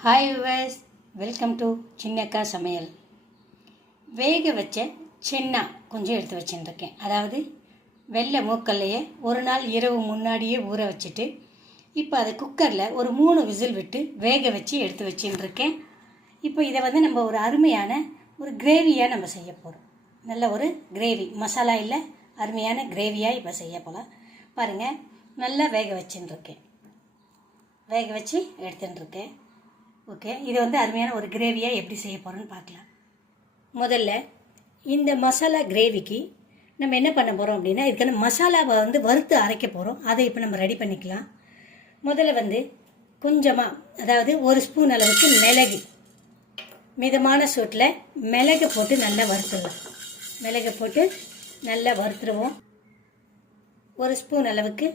Hi viewers welcome to Chinnakka சமையல் வேக வச்ச சென்னா கொஞ்சம் எடுத்து வச்சுருக்கேன் அதாவது வெள்ளை மூக்கல்லையே ஒரு நாள் இரவு முன்னாடியே ஊற வச்சுட்டு இப்போ அதை குக்கரில் ஒரு மூணு விசில் விட்டு வேக வச்சு எடுத்து வச்சுருக்கேன் இப்போ இதை வந்து நம்ம ஒரு அருமையான ஒரு கிரேவியாக நம்ம செய்ய போகிறோம் நல்ல ஒரு கிரேவி. மசாலா இல்லை அருமையான கிரேவியாக இப்போ செய்ய போகலாம் பாருங்கள் நல்லா வேக வச்சுருக்கேன் வேக வச்சு எடுத்துன்னு இருக்கேன் ஓகே இது வந்து அருமையான ஒரு கிரேவியாக எப்படி செய்ய போகிறோன்னு பார்க்கலாம். முதல்ல இந்த மசாலா கிரேவிக்கு நம்ம என்ன பண்ண போகிறோம் அப்படின்னா இதுக்கான மசாலாவை வந்து வறுத்து அரைக்க போகிறோம் அதை இப்போ நம்ம ரெடி பண்ணிக்கலாம். முதல்ல வந்து கொஞ்சமாக அதாவது ஒரு ஸ்பூன் அளவுக்கு மிளகு. மிதமான சூட்டில் மிளகு போட்டு நல்லா வறுத்துடலாம். மிளகு போட்டு நல்லா வறுத்துருவோம். ஒரு ஸ்பூன் அளவுக்கு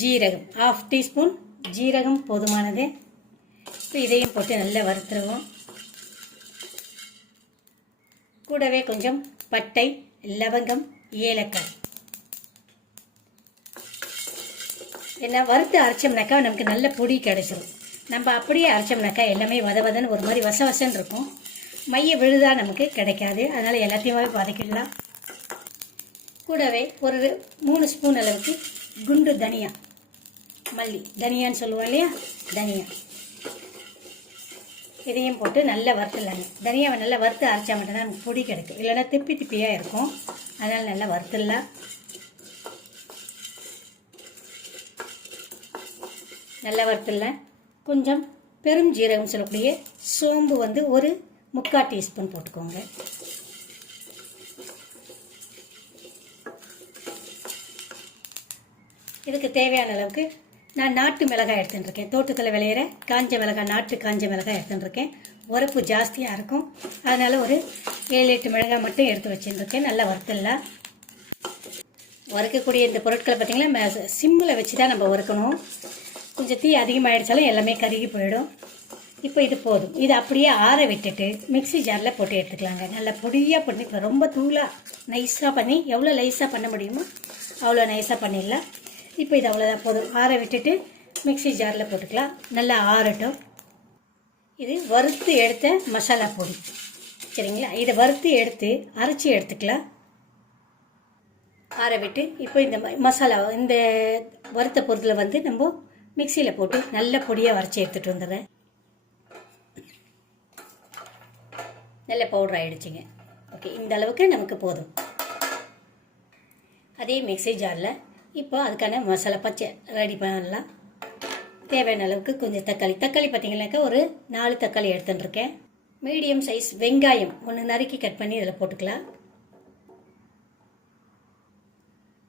ஜீரகம். ஆஃப் டீஸ்பூன் ஜீரகம் போதுமானது. இப்போ இதையும் போட்டு நல்லா வறுத்துருவோம். கூடவே கொஞ்சம் பட்டை லவங்கம் ஏலக்காய். ஏன்னா வறுத்து அரைச்சோம்னாக்கா நமக்கு நல்ல பொடி கிடைச்சிரும். நம்ம அப்படியே அரைச்சோம்னாக்கா எல்லாமே வத வதன்னு ஒரு மாதிரி வச வசன்னு இருக்கும். மைய விழுதா நமக்கு கிடைக்காது. அதனால் எல்லாத்தையுமே வதக்கிடலாம். கூடவே ஒரு மூணு ஸ்பூன் அளவுக்கு குண்டு தனியா மல்லி. தனியான்னு சொல்லுவோம் இல்லையா? தனியா. இதையும் போட்டு நல்லா வறுத்துடலாங்க தனியாவை நல்லா வறுத்து அரைச்சா மட்டும்தான் நமக்கு பொடி கிடைக்கும். இல்லைன்னா திப்பி திப்பியாக இருக்கும். அதனால் நல்லா வறுத்துடலாம். நல்லா வறுத்துடலாம். கொஞ்சம் பெரும் ஜீரகம் சொல்லக்கூடிய சோம்பு வந்து ஒரு முக்கால் டீஸ்பூன் போட்டுக்கோங்க. இதுக்கு தேவையான அளவுக்கு நான் நாட்டு மிளகாய் எடுத்துட்டுருக்கேன். தோட்டத்தில் விளையிற காஞ்ச மிளகாய் நாட்டு காஞ்ச மிளகாய் எடுத்துட்டுருக்கேன். உரப்பு ஜாஸ்தியாக இருக்கும். அதனால் ஒரு ஏழு எட்டு மிளகாய் மட்டும் எடுத்து வச்சுருக்கேன் நல்லா வறுத்துடலாம். வறுக்கக்கூடிய இந்த பொருட்களை பார்த்திங்கன்னா சிம்மில் வச்சு தான் நம்ம வறுக்கணும். கொஞ்சம் தீ அதிகமாகிடுச்சாலும் எல்லாமே கருகி போயிடும். இப்போ இது போதும். இது அப்படியே ஆற விட்டுட்டு மிக்ஸி ஜாரில் போட்டு எடுத்துக்கலாங்க. நல்லா பொடியாக பண்ணி ரொம்ப தூளாக நைஸாக பண்ணி எவ்வளோ லைஸாக பண்ண முடியுமோ அவ்வளோ நைஸாக பண்ணிடலாம். இப்போ இது அவ்வளோதான் போதும். ஆற விட்டுட்டு மிக்ஸி ஜாரில் போட்டுக்கலாம். நல்லா ஆறட்டும். இது வறுத்து எடுத்த மசாலா பொடி. சரிங்களா? இதை வறுத்து எடுத்து அரைச்சி எடுத்துக்கலாம். ஆற விட்டு இப்போ இந்த மசாலா இந்த வறுத்த பொருளை வந்து நம்ம மிக்சியில் போட்டு நல்ல பொடியாக வரைச்சி எடுத்துகிட்டு வந்துடுறேன். நல்ல பவுடர் ஆகிடுச்சிங்க ஓகே இந்த அளவுக்கு நமக்கு போதும். அதே மிக்ஸி ஜாரில் இப்போ அதுக்கான மசாலா பச்சை ரெடி பண்ணலாம். தேவையான அளவுக்கு கொஞ்சம் தக்காளி. தக்காளி பார்த்தீங்கன்னாக்கா ஒரு நாலு தக்காளி எடுத்துட்டுருக்கேன். மீடியம் சைஸ் வெங்காயம் ஒன்று நறுக்கி கட் பண்ணி இதில் போட்டுக்கலாம்.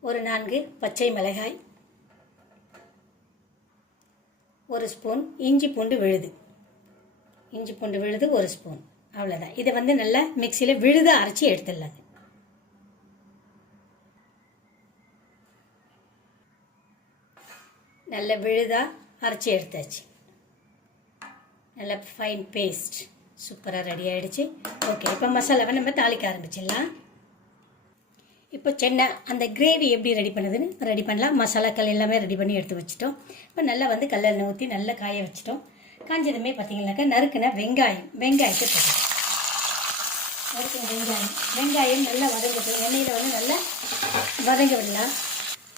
ஒரு நான்கு பச்சை மிளகாய். ஒரு ஸ்பூன் இஞ்சி பூண்டு விழுது. இஞ்சி பூண்டு விழுது ஒரு ஸ்பூன் அவ்வளோதான் இதை வந்து நல்லா மிக்சியில் விழுத அரைச்சி எடுத்துடலாங்க நல்ல விழுதா அரைச்சி எடுத்தாச்சு. நல்ல ஃபைன் பேஸ்ட் சூப்பராக ரெடி ஆகிடுச்சு ஓகே இப்போ மசாலாவை நம்ம தாளிக்க ஆரம்பிச்சிடலாம். இப்போ சென்னை அந்த கிரேவி எப்படி ரெடி பண்ணுதுன்னு ரெடி பண்ணலாம். மசாலாக்கள் எல்லாமே ரெடி பண்ணி எடுத்து வச்சிட்டோம். இப்போ நல்லா வந்து கல்லெண்ணெய் ஊற்றி நல்லா காய வச்சிட்டோம். காஞ்சதுமே பார்த்தீங்கன்னாக்கா நறுக்கின வெங்காயம் வெங்காயத்தை போட்டோம் நறுக்கின வெங்காயம் வெங்காயம் நல்லா வதங்கட்டும். எண்ணெயில் வந்து நல்லா வதங்க விடலாம்.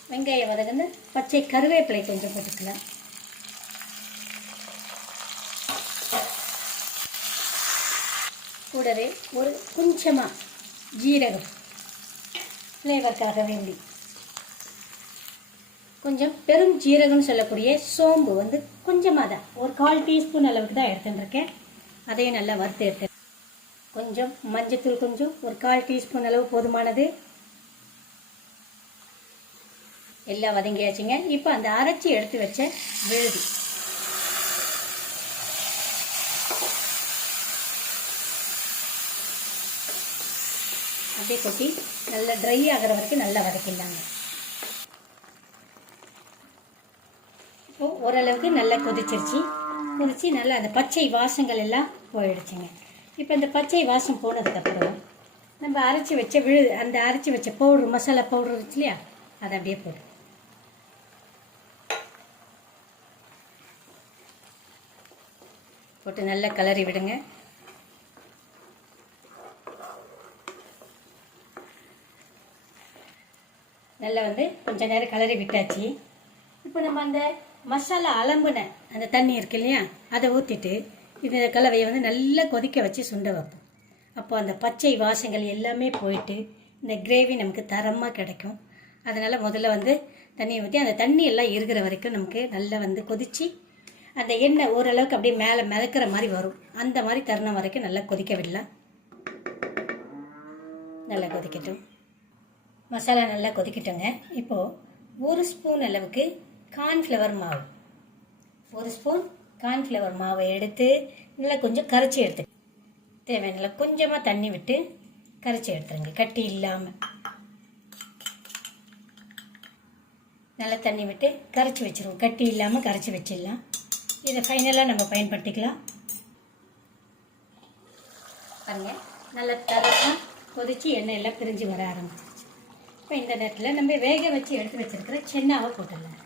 வெங்காயம் வதங்குந்து பச்சை கருவேப்பிலை கொஞ்சம் போட்டுக்கலாம். கூடவே ஒரு கொஞ்சமாக ஜீரகம் ஃப்ளேவருக்காக வேண்டி. கொஞ்சம் பெரும் ஜீரகம்னு சொல்லக்கூடிய சோம்பு வந்து கொஞ்சமாக தான் ஒரு கால் டீஸ்பூன் அளவுக்கு தான் எடுத்துட்டுருக்கேன் அதையும் நல்லா வறுத்து எடுத்து கொஞ்சம் மஞ்சத்தூள் கொஞ்சம் ஒரு கால் டீஸ்பூன் அளவு போதுமானது. எல்லாம் வதங்கியாச்சுங்க. இப்போ அந்த அரைச்சி எடுத்து வச்ச விழுதி. அப்படியே கொட்டி நல்லா ட்ரை ஆகிற வரைக்கும் நல்லா வதக்கிடலாங்க. இப்போ ஓரளவுக்கு நல்லா கொதிச்சிருச்சு. கொதிச்சு நல்லா அந்த பச்சை வாசங்கள் எல்லாம் போயிடுச்சுங்க. இப்போ இந்த பச்சை வாசம் போனதுக்கப்புறம் நம்ம அரைச்சி வச்ச விழு அந்த அரைச்சி வச்ச பவுட்ரு மசாலா பவுட்ரு இல்லையா? அதை அப்படியே போட்டு போட்டு நல்லா கலரி விடுங்க. நல்லா வந்து கொஞ்ச நேரம் கலரி விட்டாச்சு. இப்போ நம்ம அந்த மசாலா அலம்புன அந்த தண்ணி இருக்கு இல்லையா? அதை ஊற்றிட்டு இந்த கலவையை வந்து நல்லா கொதிக்க வச்சு சுண்ட வைப்போம். அப்போ அந்த பச்சை வாசங்கள் எல்லாமே போயிட்டு இந்த கிரேவி நமக்கு தரமாக கிடைக்கும். அதனால் முதல்ல வந்து தண்ணியை ஊற்றி அந்த தண்ணி எல்லாம் இருக்கிற வரைக்கும் நமக்கு நல்லா வந்து கொதித்து அந்த எண்ணெய் ஓரளவுக்கு அப்படியே மேலே மிதக்கிற மாதிரி வரும். அந்த மாதிரி தருணம் வரைக்கும் நல்லா கொதிக்க விடலாம் நல்லா கொதிக்கட்டும். மசாலா நல்லா கொதிக்கட்டுங்க. இப்போது ஒரு ஸ்பூன் அளவுக்கு கார்ன்ஃப்ளவர் மாவு. ஒரு ஸ்பூன் கார்ன்ஃப்ளவர் மாவை எடுத்து நல்லா கொஞ்சம் கரைச்சி எடுத்து தேவையான கொஞ்சமாக தண்ணி விட்டு கரைச்சி எடுத்துருங்க. கட்டி இல்லாமல் நல்லா தண்ணி விட்டு கரைச்சி வச்சிருவோம். கட்டி இல்லாமல் கரைச்சி வச்சிடலாம். இதை ஃபைனலாக நம்ம பயன்படுத்திக்கலாம். பாருங்க நல்லா தரமாக கொதித்து எண்ணெய் எல்லாம் பிரிஞ்சு வர ஆரம்பிச்சிருச்சு. இப்போ இந்த நேரத்தில் நம்ம வேக வச்சு எடுத்து வச்சுருக்கிற சென்னாவை போட்டுடலாம்.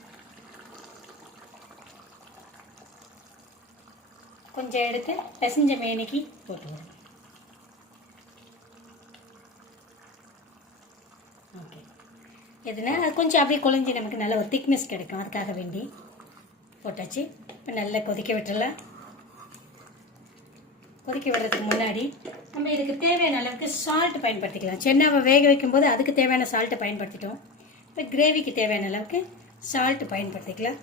கொஞ்சம் எடுத்து பிசைஞ்ச மேனிக்கு போட்டுக்கலாம் ஓகே எதுனா கொஞ்சம் அப்படியே குழஞ்சி நமக்கு நல்ல ஒரு திக்னஸ் கிடைக்கும். அதுக்காக வேண்டி போட்டாச்சு. இப்போ நல்லா கொதிக்க விட்டுடலாம் கொதிக்க விடுறதுக்கு முன்னாடி நம்ம இதுக்கு தேவையான அளவுக்கு சால்ட் பயன்படுத்திக்கலாம். சென்னாவை வேக வைக்கும்போது அதுக்கு தேவையான சால்ட்டை பயன்படுத்திட்டோம். இப்போ கிரேவிக்கு தேவையான அளவுக்கு சால்ட் பயன்படுத்திக்கலாம்.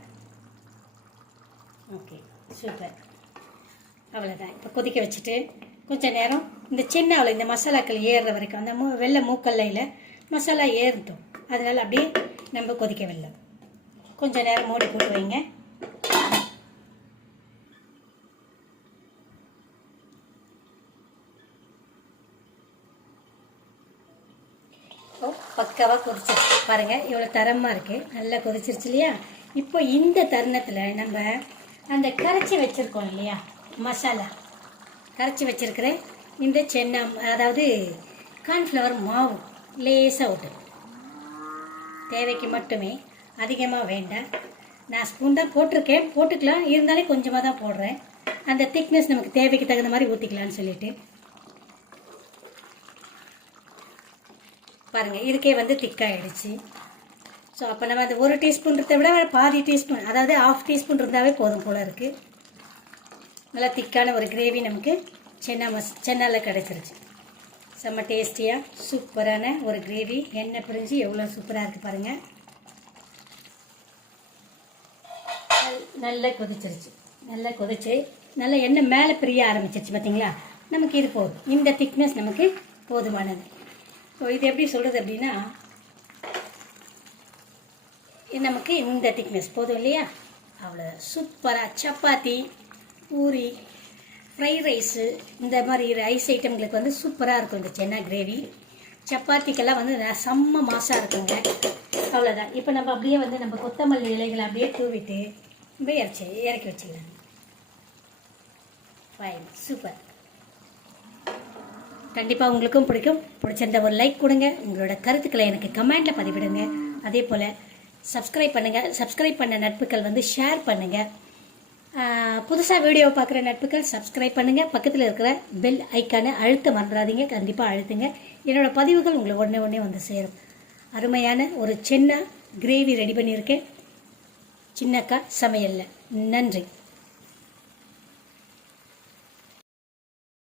ஓகே சூப்பர் அவ்வளோதான் இப்போ கொதிக்க வச்சுட்டு கொஞ்சம் நேரம் இந்த சின்னாவில் இந்த மசாலாக்கள் ஏறுற வரைக்கும் அந்த மூ வெள்ளை மூக்கல்லையில் மசாலா ஏறிட்டோம். அதனால் அப்படியே நம்ம கொதிக்க விடல கொஞ்சம் நேரம் மூடி போட்டு வைங்க. இப்போ பக்காவாக கொதிச்சிருச்சு பாருங்கள் இவ்வளோ தரமாக இருக்குது நல்லா கொதிச்சிருச்சு இல்லையா? இப்போ இந்த தருணத்தில் நம்ம அந்த கரைச்சி வச்சுருக்கோம் இல்லையா? மசாலா. கரைச்சி வச்சுருக்கிறேன் இந்த சென்னா அதாவது கார்ன்ஃப்ளவர் மாவு லேசாக விட்டு தேவைக்கு மட்டுமே அதிகமாக வேண்டாம். நான் ஸ்பூன் தான் போட்டிருக்கேன். போட்டுக்கலாம். இருந்தாலே கொஞ்சமாக தான் போடுறேன். அந்த திக்னஸ் நமக்கு தேவைக்கு தகுந்த மாதிரி ஊற்றிக்கலான்னு சொல்லிட்டு. பாருங்கள் இதுக்கே வந்து திக்காயிடுச்சு ஸோ அப்போ நம்ம அந்த ஒரு டீஸ்பூன்றதை விட பாதி டீஸ்பூன் அதாவது ஆஃப் டீஸ்பூன் இருந்தாவே போதும் போல் இருக்குது நல்லா திக்கான ஒரு கிரேவி நமக்கு சென்னா மஸ் சென்னையில் கிடச்சிருச்சு. செம்ம டேஸ்டியாக சூப்பரான ஒரு கிரேவி எண்ணெய் பிரிஞ்சு எவ்வளோ சூப்பராக இருக்குது பாருங்கள் நல்லா கொதிச்சிருச்சு நல்லா கொதிச்சு நல்லா எண்ணெய் மேலே பிரிய ஆரம்பிச்சிருச்சு பார்த்தீங்களா நமக்கு இது போதும். இந்த திக்னஸ் நமக்கு போதுமானது. ஸோ இது எப்படி சொல்கிறது அப்படின்னா நமக்கு இந்த திக்னஸ் போதும் இல்லையா? அவ்வளோ சூப்பராக சப்பாத்தி பூரி ஃப்ரைட் ரைஸு இந்த மாதிரி ரைஸ் ஐட்டங்களுக்கு வந்து சூப்பராக இருக்கும் இந்த சென்னா கிரேவி சப்பாத்திக்கெல்லாம் வந்து செம்ம மாசாக இருக்குங்க. அவ்வளோதான் இப்போ நம்ம அப்படியே வந்து நம்ம கொத்தமல்லி இலைகளை அப்படியே தூவிட்டு நம்ம இறச்சி இறக்கி வச்சுக்கலாம். ஃபைன் சூப்பர் கண்டிப்பாக உங்களுக்கும் பிடிக்கும். பிடிச்சிருந்த ஒரு லைக் கொடுங்க. உங்களோட கருத்துக்களை எனக்கு கமெண்ட்டில் பதிவிடுங்க. அதே போல் சப்ஸ்கிரைப் பண்ணுங்கள் சப்ஸ்கிரைப் பண்ண நட்புகள் வந்து ஷேர் பண்ணுங்கள் புதுசாக வீடியோ பார்க்குற நட்புகள் சப்ஸ்கிரைப் பண்ணுங்கள் பக்கத்தில் இருக்கிற பெல் ஐக்கானை அழுத்த மறந்துடாதீங்க. கண்டிப்பாக அழுத்துங்க. என்னோட பதிவுகள் உங்களை உடனே உடனே வந்து சேரும். அருமையான ஒரு சின்ன கிரேவி ரெடி பண்ணியிருக்கேன். சின்னக்கா சமையலில். நன்றி.